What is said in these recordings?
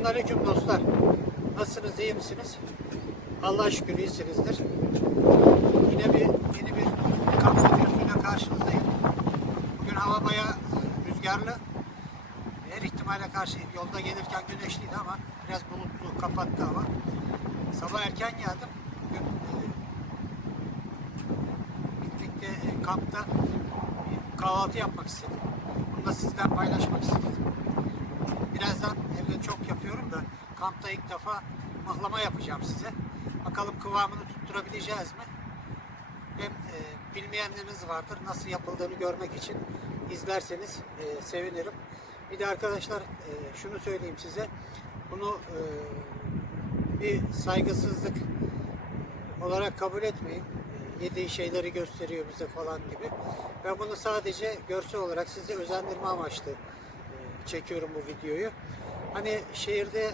Selamünaleyküm dostlar. Nasılsınız, iyi misiniz? Allah'a şükür iyisinizdir. Yine bir yeni bir kamp videosuyla karşınızdayım. Bugün hava bayağı e, rüzgarlı. Her ihtimale karşı yolda gelirken güneşliydi ama biraz bulutlu, kapattı hava. Sabah erken geldim. Bugün e, piknikte, e, kampta bir kahvaltı yapmak istedim. Bunu da sizden paylaşmak istedim. Birazdan evde çok yapıyorum da kampta ilk defa mıhlama yapacağım size. Bakalım kıvamını tutturabileceğiz mi? Hem e, bilmeyenleriniz vardır. Nasıl yapıldığını görmek için izlerseniz e, sevinirim. Bir de arkadaşlar e, şunu söyleyeyim size. Bunu e, bir saygısızlık olarak kabul etmeyin. E, Yediği şeyleri gösteriyor bize falan gibi. Ben bunu sadece görsel olarak size özendirme amaçlı çekiyorum bu videoyu. Hani şehirde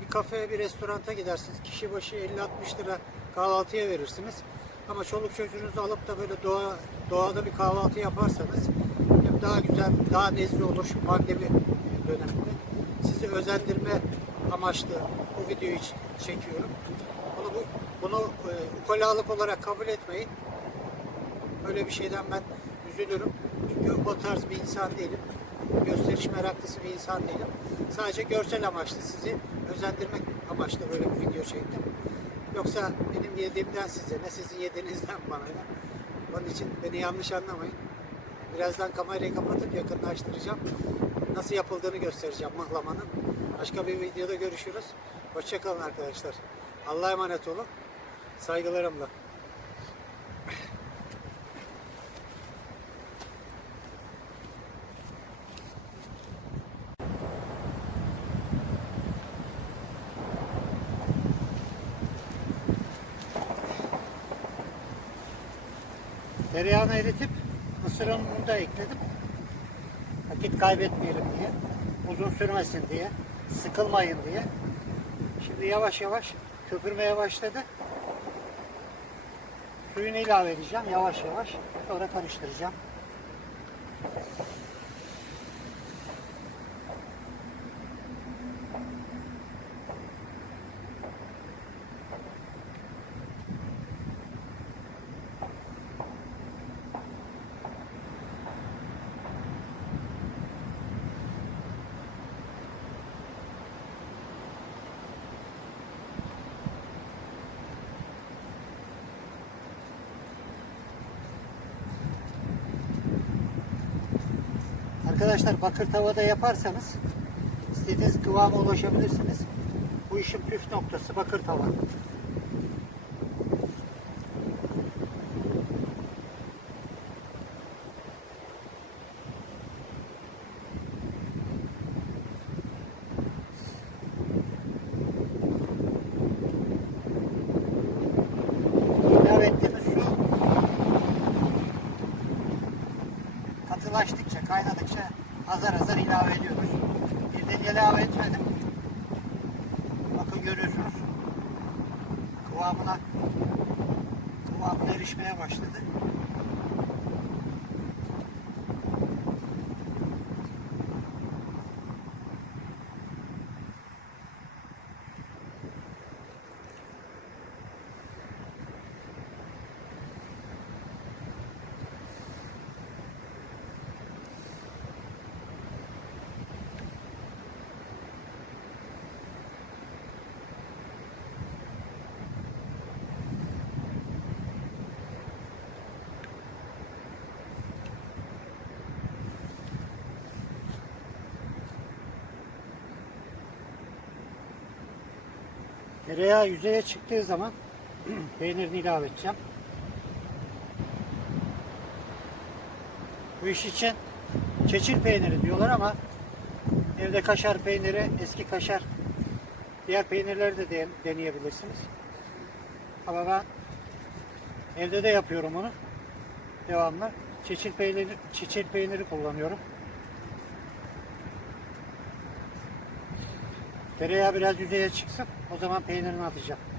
bir kafeye, bir restoranta gidersiniz. Kişi başı 50-60 lira kahvaltıya verirsiniz. Ama çoluk çocuğunuzu alıp da böyle doğa, doğada bir kahvaltı yaparsanız daha güzel, daha nezih olur şu pandemi döneminde. Sizi özendirme amaçlı bu videoyu çekiyorum. Bunu, bu, bunu e, ukalalık olarak kabul etmeyin. Öyle bir şeyden ben üzülürüm. Çünkü o tarz bir insan değilim. Gösteriş meraklısı bir insan değilim. Sadece görsel amaçlı sizi özendirmek amaçlı böyle bir video çektim. Yoksa benim yediğimden size ne sizin yediğinizden bana ne. Onun için beni yanlış anlamayın. Birazdan kamerayı kapatıp yakınlaştıracağım. Nasıl yapıldığını göstereceğim mıhlamanın. Başka bir videoda görüşürüz. Hoşçakalın arkadaşlar. Allah'a emanet olun. Saygılarımla. Tereyağını eritip mısır ununu da ekledim. Vakit kaybetmeyelim diye. Uzun sürmesin diye. Sıkılmayın diye. Şimdi yavaş yavaş köpürmeye başladı. Suyunu ilave edeceğim yavaş yavaş. Sonra karıştıracağım. Arkadaşlar bakır tavada yaparsanız istediğiniz kıvama ulaşabilirsiniz. Bu işin püf noktası bakır tava. Kıvamına kıvamına erişmeye başladı. Tereyağı yüzeye çıktığı zaman peynirini ilave edeceğim. Bu iş için çeçil peyniri diyorlar ama evde kaşar peyniri, eski kaşar diğer peynirleri de de- deneyebilirsiniz. Ama ben evde de yapıyorum onu. Devamlı. Çeçil peyniri, çeçil peyniri kullanıyorum. Tereyağı biraz yüzeye çıksın. O zaman peynirini atacağım.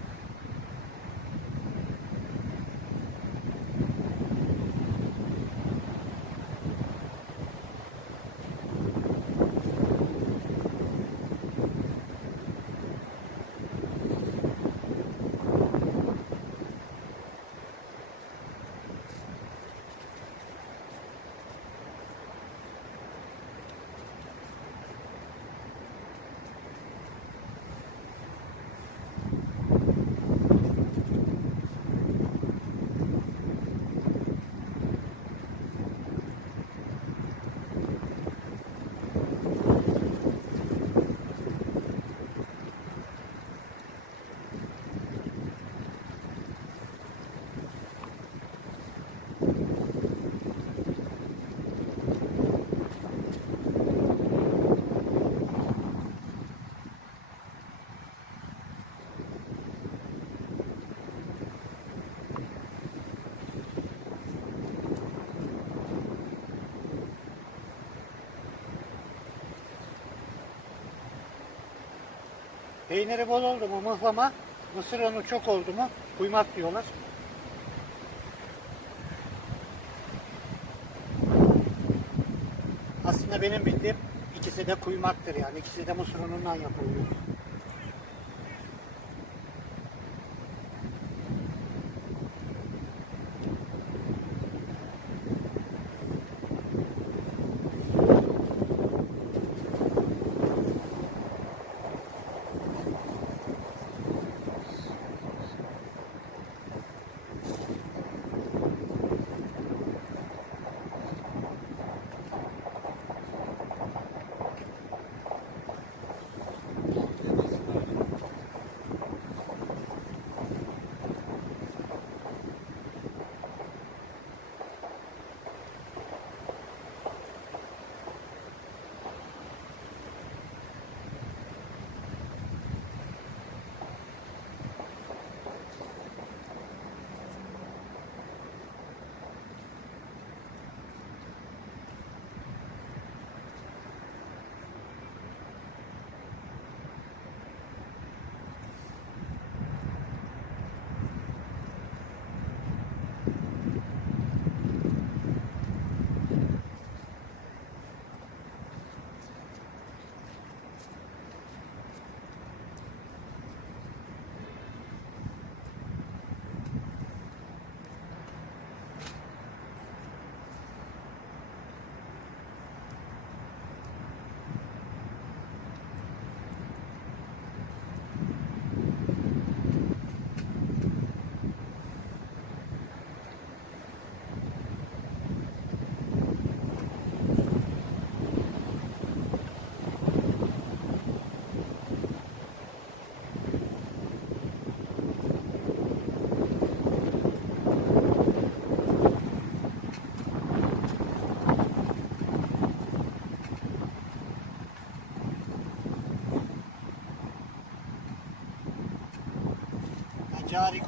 Peyniri bol oldu mu mıhlama, mısır unu çok oldu mu kuymak diyorlar. Aslında benim bildiğim ikisi de kuymaktır yani. İkisi de mısır unundan yapılıyor.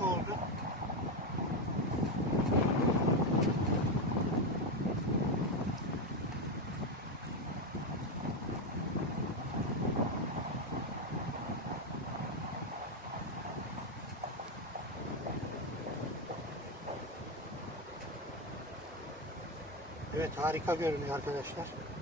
Harika oldu. Evet harika görünüyor arkadaşlar.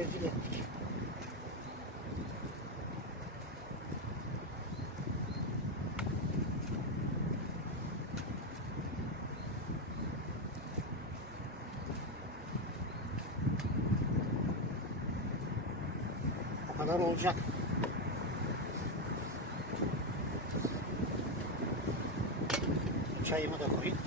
Rezil ettik. O kadar olacak. Çayımı da koyayım.